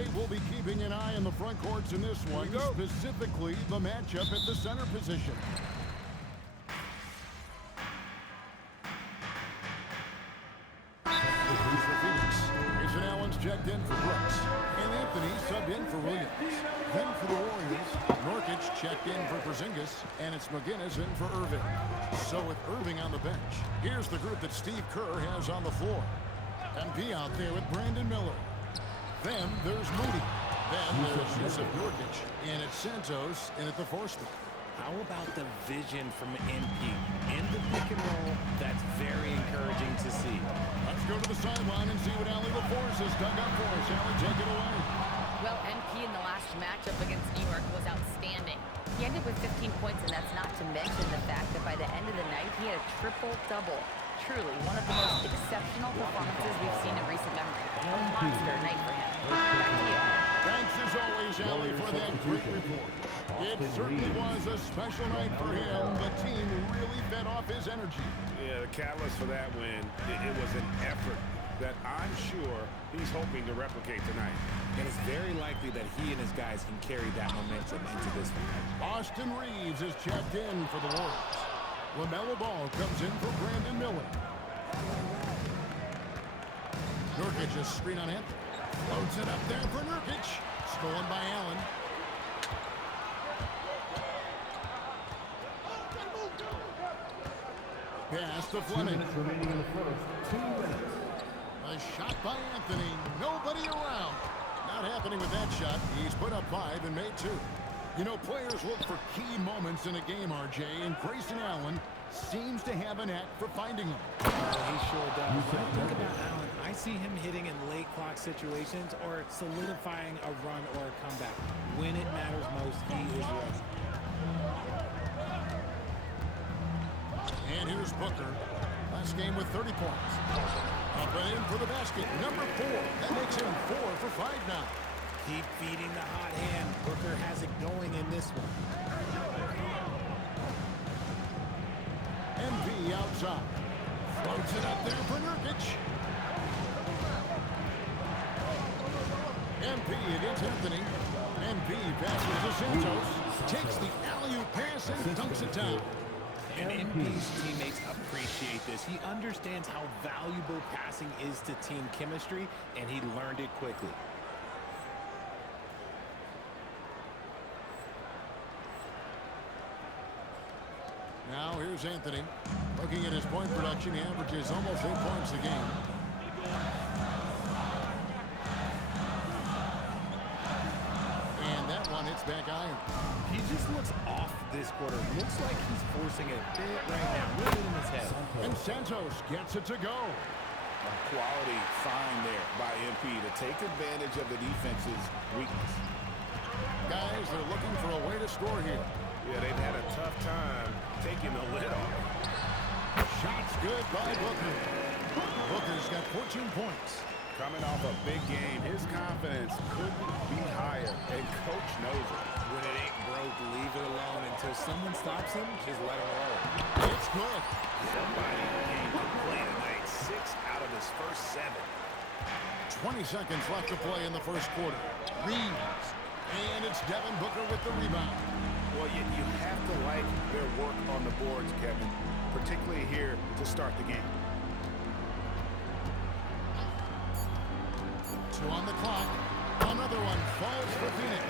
RJ will be keeping an eye on the front courts in this one, specifically the matchup at the center position. For Phoenix, Grayson Allen's checked in for Brooks, and Anthony subbed in for Williams. Then for the Warriors, Nurkic checked in for Porzingis, and it's McGinnis in for Irving. So with Irving on the bench, here's the group that Steve Kerr has on the floor. MP out there with Brandon Miller. Then there's Moody. Then there's Yusuf Nurkic, and it's Santos in at the 4 spot. How about the vision from MP? In the pick and roll, that's very encouraging to see. Let's go to the sideline and see what Allie LaForce has dug up for us. Allie, take it away. Well, MP in the last matchup against New York was outstanding. He ended with 15 points, and that's not to mention the fact that by the end of the night, he had a triple-double. Truly, one of the most exceptional performances we've seen in recent memory. Monster night for him. Back to you. Thanks as always, Allie, for that great report. It certainly was a special night for him. The team really fed off his energy. Yeah, the catalyst for that win, it was an effort that I'm sure he's hoping to replicate tonight. And it's very likely that he and his guys can carry that momentum into this one. Austin Reeves is checked in for the Warriors. LaMelo Ball comes in for Brandon Miller. Nurkic is screen on Anthony. Floats it up there for Nurkic. Stolen by Allen. Pass to Fleming. Remaining in the first. 2 minutes. A shot by Anthony. Nobody around. Not happening with that shot. He's put up 5 and made 2. You know, players look for key moments in a game, RJ, and Grayson Allen seems to have a knack for finding them. He sure does. When I think about Allen, I see him hitting in late clock situations or solidifying a run or a comeback. When it matters most, he is ready. And here's Booker. Last game with 30 points. Up and in for the basket. Number 4. That makes him 4 for 5 now. Keep feeding the hot hand. Booker has it going in this one. MV outside. Floats it up there for Nurkic. MP against Anthony. MP passes to Santos. Takes the alley-oop pass and dunks it down. And MP's teammates appreciate this. He understands how valuable passing is to team chemistry, and he learned it quickly. Now here's Anthony. Looking at his point production, he averages almost 8 points a game. And that one hits back iron. He just looks off this quarter. Looks like he's forcing it a bit right now. A little bit in his head. And Santos gets it to go. A quality find there by MP to take advantage of the defense's weakness. Guys, they're looking for a way to score here. Yeah, they've had a tough time taking the lid off. Shots good by Booker. Booker's got 14 points. Coming off a big game, his confidence couldn't be higher, and Coach knows it. When it ain't broke, leave it alone until someone stops him. Just let him roll. It's good. Somebody came to play tonight. 6 out of his first 7. 20 seconds left to play in the first quarter. Reeves. And it's Devin Booker with the rebound. Well, you have to like their work on the boards, Kevin, particularly here to start the game. 2 on the clock. Another one falls for Phoenix.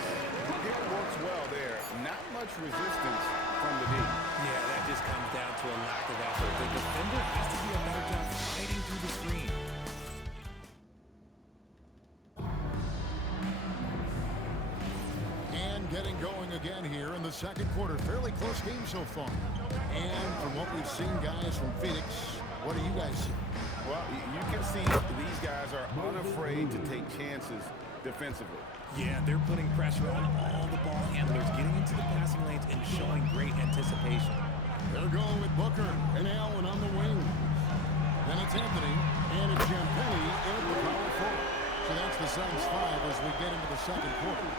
It works well there. Not much resistance from the D. Yeah, that just comes down to a lack of effort. The defender has to do a better job fighting through the screen. And getting going again here in the second quarter. Fairly close game so far. And from what we've seen, guys, from Phoenix, what do you guys see? Well, you can see these guys are unafraid to take chances defensively. Yeah, they're putting pressure on all the ball handlers, getting into the passing lanes and showing great anticipation. They're going with Booker and Allen on the wing. Then it's Anthony, and it's Champagnie in the power forward. So that's the Suns 5 as we get into the second quarter.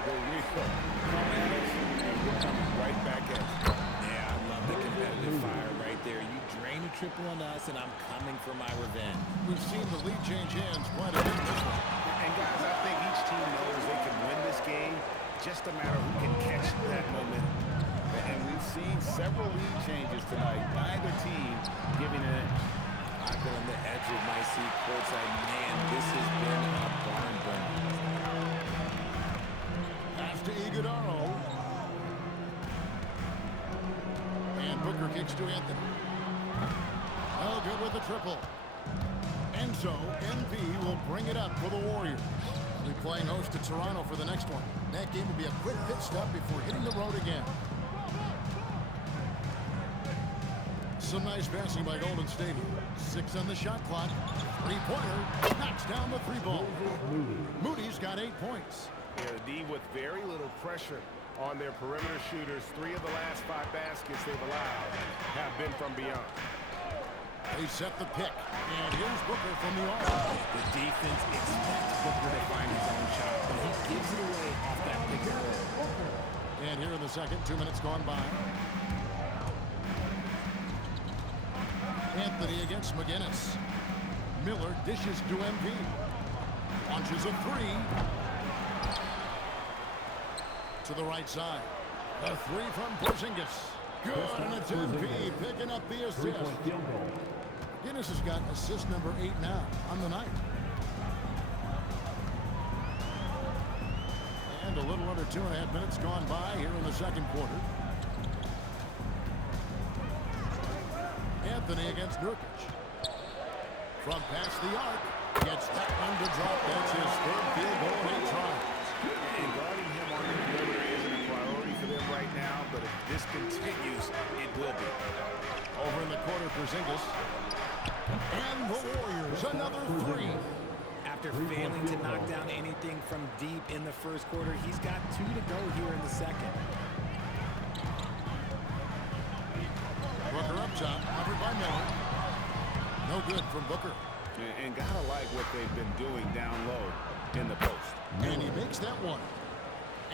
There we go. Come at us, and we're coming right back at you. Yeah, I love the competitive fire right there. You drain a triple on us, and I'm coming for my revenge. We've seen the lead change hands quite a bit in this one. And guys, I think each team knows they can win this game. Just a matter who can catch that momentum. And we've seen several lead changes tonight. Neither team giving an inch. I've been on the edge of my seat courtside. Man, this has been a barn burner. Pass to Iguodala. And Booker kicks to Anthony. Oh, good with the triple. And so, MV will bring it up for the Warriors. They'll be playing host to Toronto for the next one. That game will be a quick pit stop before hitting the road again. Some nice passing by Golden State. 6 on the shot clock. Three-pointer. Knocks down the three ball. Moody's got 8 points. Yeah, the D with very little pressure on their perimeter shooters. 3 of the last 5 baskets they've allowed have been from beyond. They set the pick. And here's Booker from the arc. The defense expects Booker to find his own shot, but he gives it away off that pick and roll. And here in the second, 2 minutes gone by. Anthony against McGinnis. Miller dishes to MP. Launches a three. To the right side. A three from Porzingis. Good, and it's MP picking up the assist. McGinnis has got assist number 8 now on the night. And a little under 2.5 minutes gone by here in the second quarter. Anthony against Nurkic. From past the arc. Gets that one to drop. That's his third field goal in 8 tries. And guarding him on the perimeter isn't a priority for them right now, but if this continues, it will be. Over in the corner for Porzingis. And the Warriors, another three. After failing to knock down anything from deep in the first quarter, he's got 2 to go here in the second. Booker up top, covered by Miller. No good from Booker. And gotta like what they've been doing down low in the post. And he makes that one.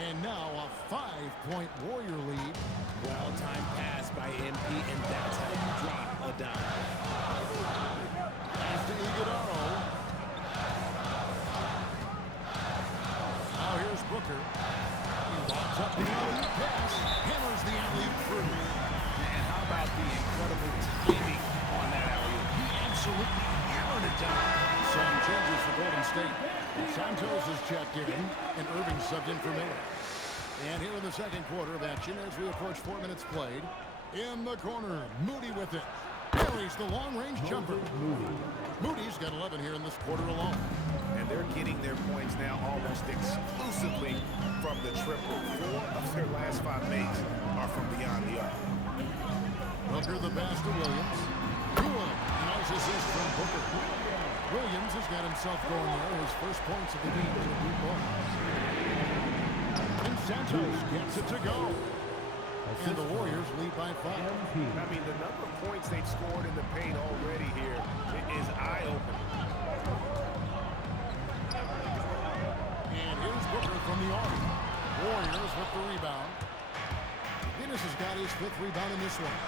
And now a 5-point Warrior lead. Well-timed pass by MP, and that's how you drop a dime. Pass to Iguodala. Now here's Booker. He locks up the alley pass. Hammers the alley through. And how about the incredible timing on that alley-oop? He absolutely hammered it down. Some changes for Golden State. Santos is checked in, and Irving subbed in for Miller. And here in the second quarter of action, as we approach 4 minutes played, in the corner, Moody with it. Carries the long-range jumper. Moody's got 11 here in this quarter alone. And they're getting their points now almost exclusively from the triple. 4 of their last 5 makes are from beyond the arc. Booker the pass to Williams. Good. Nice assist from Booker. Williams has got himself going there. His first points of the game to a deep ball. And Santos gets it to go. And the Warriors lead by 5. I mean, the number of points they've scored in the paint already here is eye-opening. And here's Booker from the arc. Warriors with the rebound. Guinness has got his 5th rebound in this one.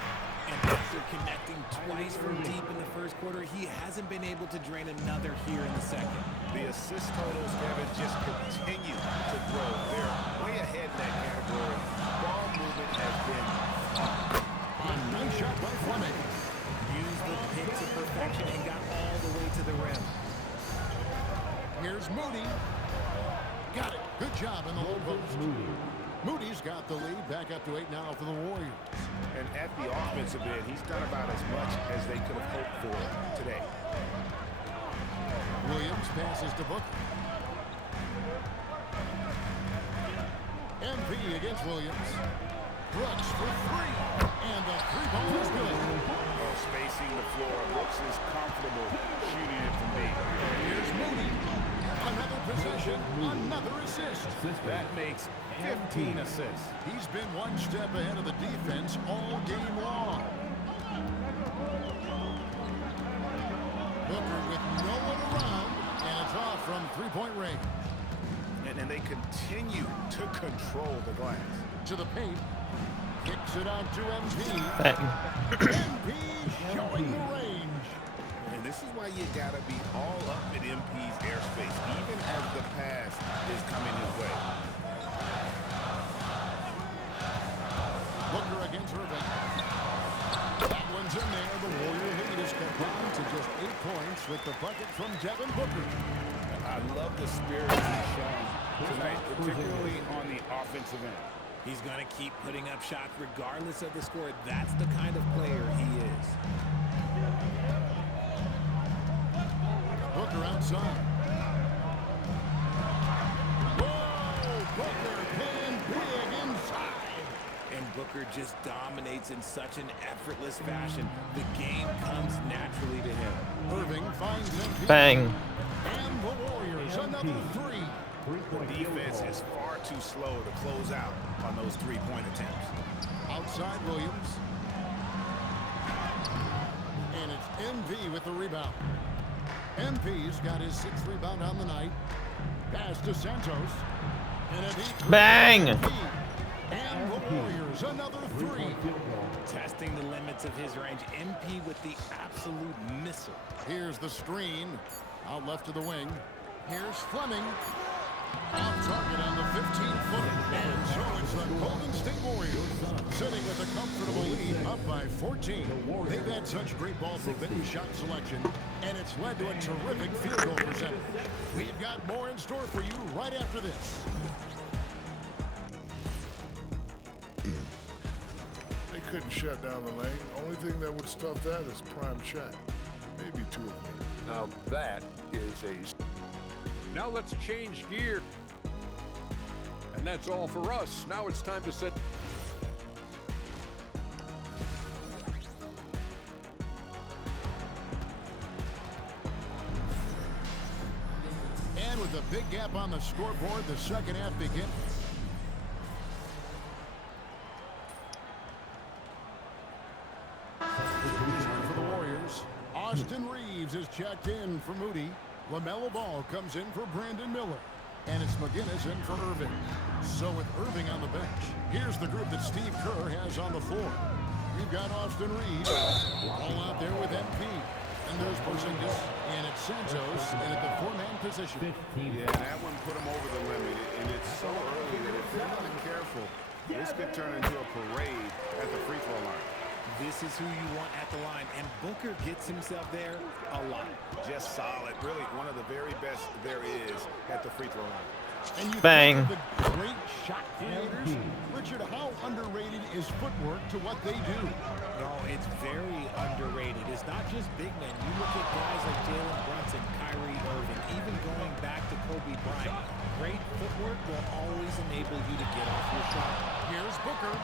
And after connecting twice from deep in the first quarter, he hasn't been able to drain another here in the second. The assist totals, Kevin, just continue to grow. They're way ahead in that category. Ball movement has been A nice shot by Fleming. Used the pick to perfection and got all the way to the rim. Here's Moody. Got it. Good job in the low post. Moody's got the lead. Back up to 8 now for the Warriors. And at the offensive end, he's done about as much as they could have hoped for today. Williams passes to Booker. MP against Williams. Brooks for 3. And the 3-ball is good. Oh, spacing the floor. Brooks is comfortable shooting it from deep. Here's Moody. Another possession. Another assist. That makes 15 assists. He's been one step ahead of the defense all game long. Booker with no one around, and it's off from 3-point range. And they continue to control the glass. To the paint. Kicks it out to MP. Bang. MP showing the you got to be all up in MP's airspace, even as the pass is coming his way. Booker against Irving. That one's in there. The Warrior lead is cut down to just 8 points with the bucket from Devin Booker. I love the spirit he's shown tonight, particularly on the offensive end. He's going to keep putting up shots regardless of the score. That's the kind of player he is. Booker outside. Whoa! Booker can big inside. And Booker just dominates in such an effortless fashion. The game comes naturally to him. Irving finds MP. Bang. And the Warriors another 3. The defense is far too slow to close out on those three-point attempts. Outside Williams. And it's MV with the rebound. MP's got his 6th rebound on the night. Pass to Santos. And a deep Bang! and the Warriors another 3. Testing the limits of his range. MP with the absolute missile. Here's the screen. Out left to the wing. Here's Fleming. Out target on the 15-footer. And so it's the Golden State Warriors sitting with a comfortable lead up by 14. They've had such great ball forbidden shot selection, and it's led to a terrific field goal percentage. We've got more in store for you right after this. They couldn't shut down the lane. Only thing that would stop that is prime shot. Maybe 2 of them. Now that is a... Now let's change gear. And that's all for us. Now it's time to set... And with a big gap on the scoreboard, the second half begins. For the Warriors, Austin Reeves is checked in for Moody. LaMelo Ball comes in for Brandon Miller. And it's McGinnis in for Irving. So with Irving on the bench, here's the group that Steve Kerr has on the floor. We've got Austin Reeves all out there with MP. And there's Porzingis, and it's Santos, and at the 4-man position. Yeah, that one put them over the limit, and it's so early that if they're not careful, this could turn into a parade at the free throw line. This is who you want at the line, and Booker gets himself there a lot. Just solid. Really one of the very best there is at the free throw line. And you Bang. think of the great shot creators. Richard, how underrated is footwork to what they do? No, it's very underrated. It's not just big men. You look at guys like Jalen Brunson, Kyrie Irving, even going back to Kobe Bryant. Great footwork will always enable you to get off your shot. Here's Booker.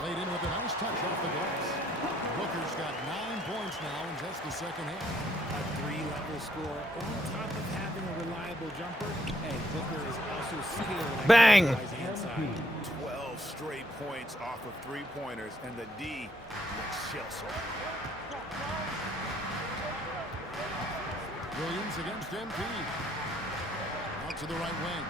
Laid in with a nice touch off the glass. Booker's got 9 points now in just the second half. A 3-level score on top of having a reliable jumper. And Booker is also skilled. Bang! 12 straight points off of three-pointers, and the D looks chill. Williams against MP. Out to the right wing.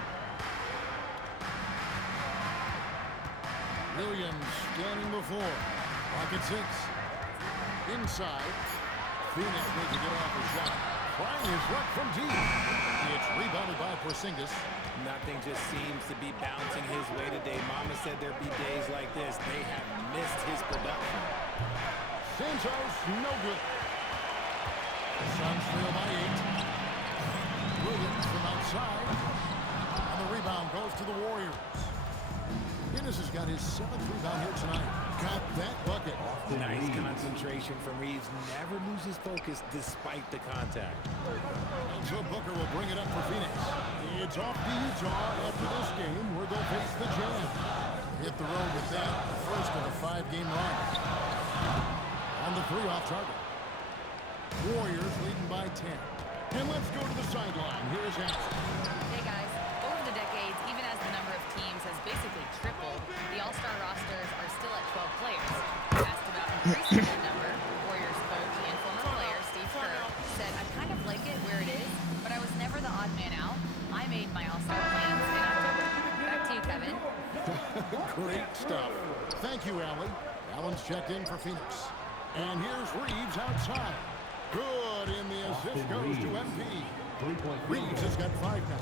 Williams scanning before. Pocket 6. Inside. Phoenix needs to get off the shot. Trying his luck from deep. It's rebounded by Porzingis. Nothing just seems to be bouncing his way today. Mama said there'd be days like this. They have missed his production. Santos, no good. The Suns trail by 8. Williams from outside. And the rebound goes to the Warriors. Guinness has got his 7th rebound here tonight. Got that bucket. Nice concentration from Reeves. Never loses focus despite the contact. And so Booker will bring it up for Phoenix. It's off to Utah after this game where they'll face the Jazz. Hit the road with that, the first of a 5-game run. On the 3 off target. Warriors leading by 10. And let's go to the sideline. Here's Anderson. Hey guys, over the decades, even as the number of teams has basically tripled, the All-Star rosters are still at 12 players. Asked about increasing that number, Warriors coach and former player Steve Kerr said, I kind of like it where it is, but I was never the odd man out. I made my All-Star plans in October. Back to you, Kevin. Great stuff. Thank you, Allie. Allen's checked in for Phoenix. And here's Reeves outside. Good, and the assist goes to MP. 3-point Reeves has got 5 now.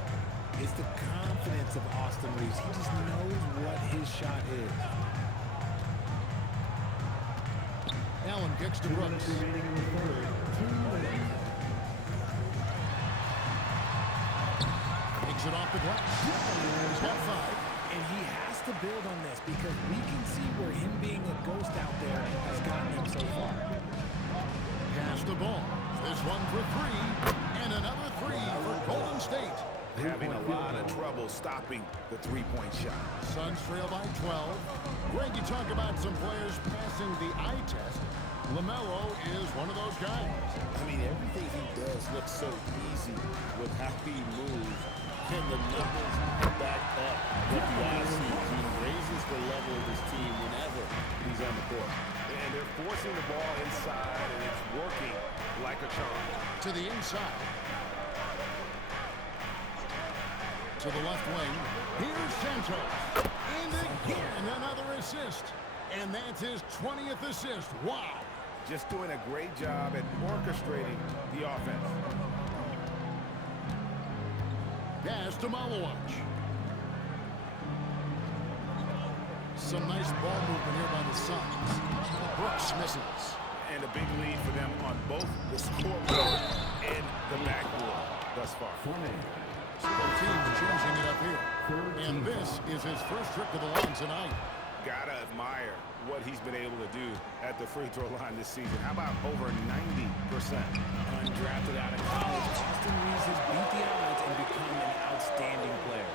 It's the confidence of Austin Reeves. He just knows what his shot is. Allen kicks to Brooks. remaining in the third. 2 minutes. Takes it off the glass. He's got 5. And he has to build on this because we can see where him being a ghost out there has gotten him so far. Pass the ball. This one for 3. And another 3 for Golden State. Having a lot of trouble stopping the three-point shot. Suns trail by 12. Greg, you talk about some players passing the eye test. LaMelo is one of those guys. I mean, everything he does looks so easy with how he moves. And the numbers back up what the eye sees. He raises the level of his team whenever he's on the court. And they're forcing the ball inside, and it's working like a charm. To the inside. To the left wing. Here's Santos. And again, another assist. And that's his 20th assist. Wow. Just doing a great job at orchestrating the offense. Pass to Malawach. Some nice ball movement here by the Suns. Brooks misses. And a big lead for them on both the scoreboard and the backboard thus far. So both teams changing it up here. And this is his first trip to the line tonight. Gotta admire what he's been able to do at the free throw line this season. How about over 90%? Undrafted out of college, Austin Reeves has beat the odds and become an outstanding player.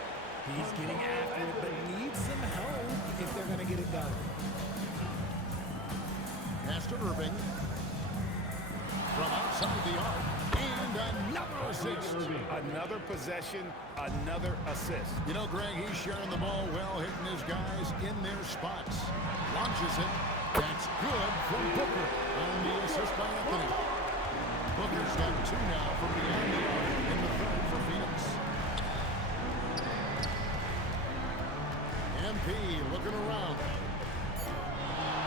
He's getting after it, but needs some help if they're going to get it done. Pass to Irving. From outside the arc. And another assist. Another possession, another assist. You know, Greg, he's sharing the ball well, hitting his guys in their spots. Launches it. That's good from Booker. And the assist by Anthony. Booker's got 2 now from beyond the arc in the third for Phoenix. MP looking around.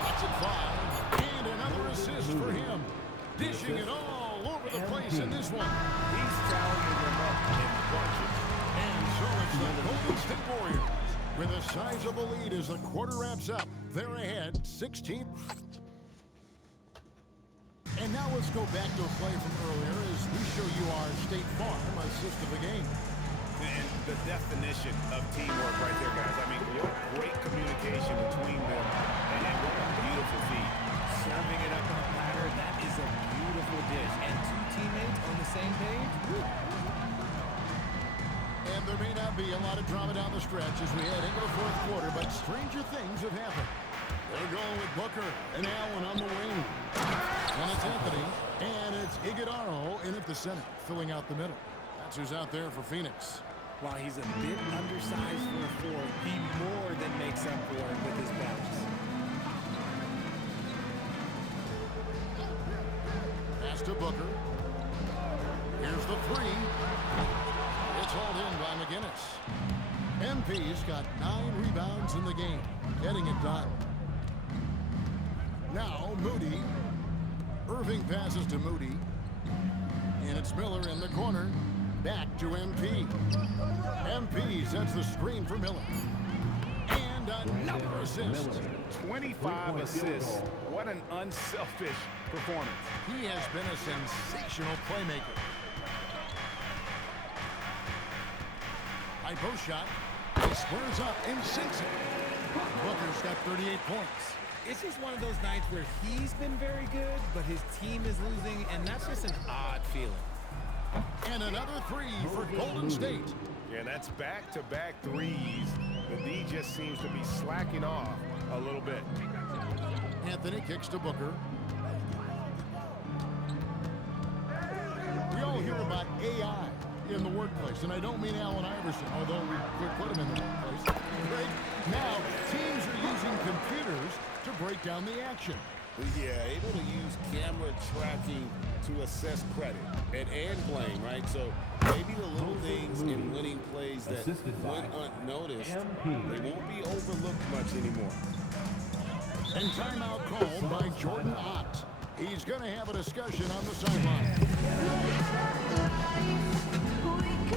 That's it 5. And another assist for him. Dishing it all over the place in this one. He's tallying them up in bunches. And so it's the Golden State Warriors with a sizable lead as the quarter wraps up. They're ahead, 16. And now let's go back to a play from earlier as we show you our State Farm assist of the game. And the definition of teamwork right there, guys. I mean, what great communication between them. And what a beautiful feat. Serving it up on a platter, that is a beautiful dish. And 2 teammates on the same page. Woo. And there may not be a lot of drama down the stretch as we head into the fourth quarter, but stranger things have happened. They're going with Booker and Allen on the wing. And it's Anthony, and it's Iguodala in at the center, filling out the middle. That's who's out there for Phoenix. While he's a bit undersized for a 4, he more than makes up for it with his bounce. Pass to Booker. Here's the 3. It's hauled in by McGinnis. MP's got 9 rebounds in the game, getting it done. Now Moody. Irving passes to Moody. And it's Miller in the corner. Back to MP. MP sets the screen for Miller. And another assist. 25 assists. What an unselfish performance. He has been a sensational playmaker. High post shot. He squares up and sinks it. Booker's got 38 points. It's just one of those nights where he's been very good, but his team is losing, and that's just an odd feeling. And another 3 for Golden State. Yeah, that's back-to-back threes. The D just seems to be slacking off a little bit. Anthony kicks to Booker. We all hear about AI in the workplace, and I don't mean Allen Iverson, although we could put him in the workplace. Right now, teams are using computers to break down the action. Yeah, able to use camera tracking to assess credit and blame, right? So maybe the little things in winning plays that went unnoticed, they won't be overlooked much anymore. And timeout called by Jordan Ott. He's going to have a discussion on the sideline.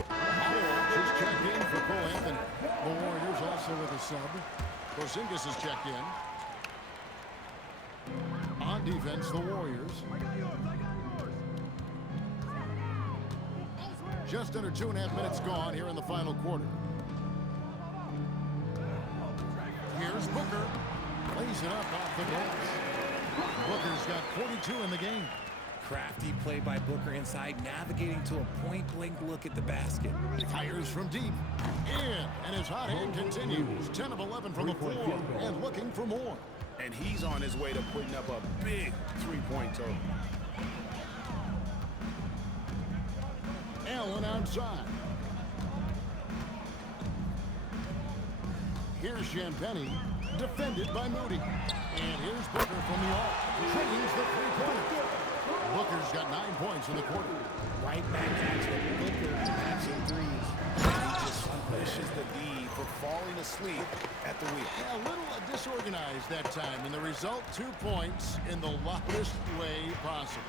Malowacz is checked in for Cole Anthony. The Warriors also with a sub. Porzingis is checked in. On defense, the Warriors. Just under 2.5 minutes gone here in the final quarter. Here's Booker. Lays it up off the glass. Booker's got 42 in the game. Crafty play by Booker inside, navigating to a point-blank look at the basket. Fires from deep. In. And his hot hand continues. 10 of 11 from the floor. And looking for more. And he's on his way to putting up a big three-point total. Allen outside. Here's Champagnie, defended by Moody. And here's Booker from the arc. Trains the three-pointer. Booker's got 9 points in the quarter. Right back at you. Booker catching threes. And he just pushes the D for falling asleep at the wheel. A little disorganized that time, and the result, 2 points in the loudest way possible.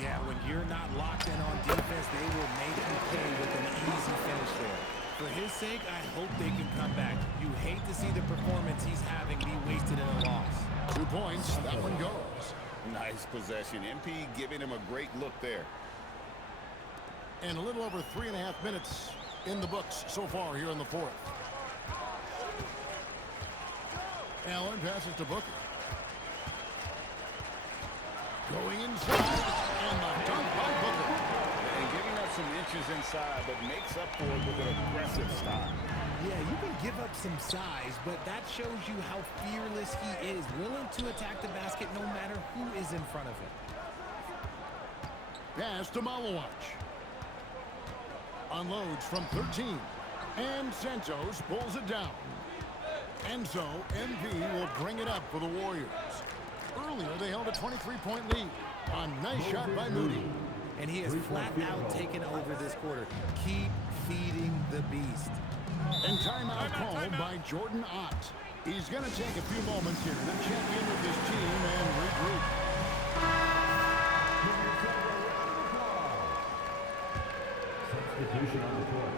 Yeah, when you're not locked in on defense, they will make you pay with an easy finish there. For his sake, I hope they can come back. You hate to see the performance he's having be wasted in a loss. 2 points, that one goes. Nice possession. MP giving him a great look there. And a little over 3.5 minutes in the books so far here in the fourth. Allen passes to Booker. Going inside, and the dunk by Booker. And giving up some inches inside, but makes up for it with an aggressive style. Yeah, you can give up some size, but that shows you how fearless he is, willing to attack the basket no matter who is in front of him. Pass to Malowacz. Unloads from 13. And Santos pulls it down. And so MP will bring it up for the Warriors. Earlier, they held a 23-point lead. A nice shot by Moody. And he has flat out taken over this quarter. Keep feeding the beast. And timeout called by Jordan Ott. He's going to take a few moments here to check in with his team and regroup. Substitution on the court.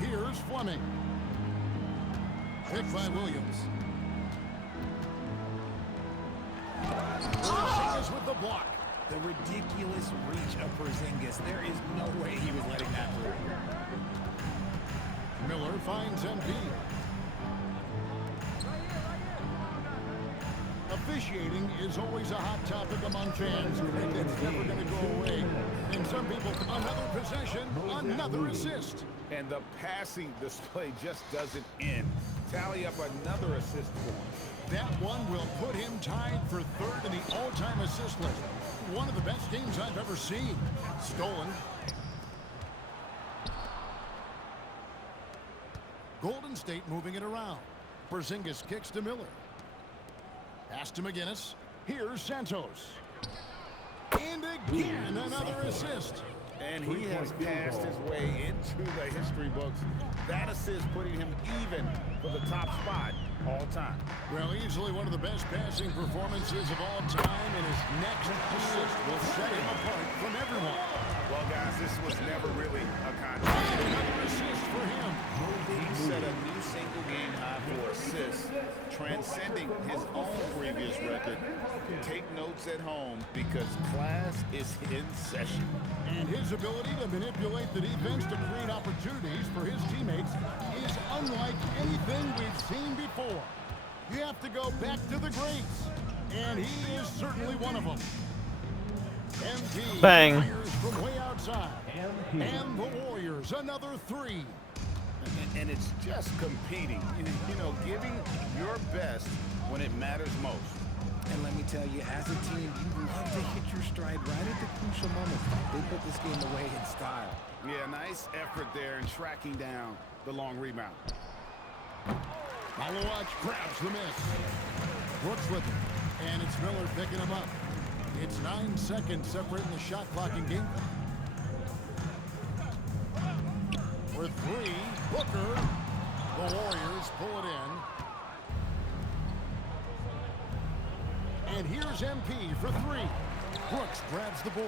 Here's Fleming. Picked by Williams. Porzingis with the block. The ridiculous reach of Porzingis. There is no way he was letting that through. Miller finds MP. Officiating is always a hot topic among fans. It's never going to go away. And some people, another possession, another assist. And the passing display just doesn't end. Tally up another assist for him. That one will put him tied for third in the all-time assist list. One of the best games I've ever seen. Stolen. Golden State moving it around. Porzingis kicks to Miller. Pass to McGinnis. Here's Santos. And again, another assist. And he has passed his way into the history books. That assist putting him even for the top spot all time. Well, easily one of the best passing performances of all time, and his next assist will set him apart from everyone. Well, guys, this was never really a contest. Another assist for him. He set a new single-game high for assists, transcending his own previous record. Take notes at home because class is in session. And his ability to manipulate the defense to create opportunities for his teammates is unlike anything we've seen before. You have to go back to the greats, and he is certainly one of them. MP Bang. fires from way outside. And the Warriors, another three. And it's just competing, you know, giving your best when it matters most. And let me tell you, as a team, you love to hit your stride right at the crucial moments. They put this game away in style. Yeah, nice effort there in tracking down the long rebound. Malowacz grabs the miss. Brooks with him. And it's Miller picking him up. It's 9 seconds separating the shot clock and game clock. For three, Booker. The Warriors pull it in. And here's MP for three. Brooks grabs the board.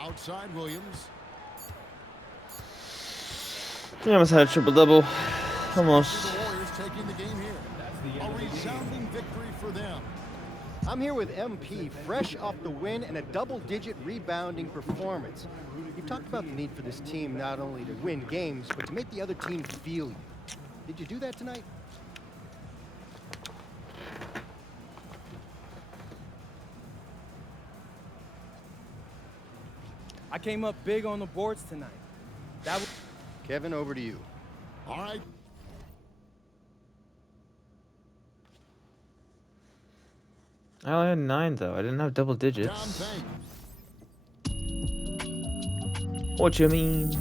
Outside Williams. We almost had a triple-double. Almost. The Warriors taking the game here. A resounding victory for them. I'm here with MP, fresh off the win and a double-digit rebounding performance. You've talked about the need for this team not only to win games, but to make the other team feel you. Did you do that tonight? I came up big on the boards tonight. That was Kevin, over to you. All right. I only had 9 though. I didn't have double digits. Down bank. What you mean?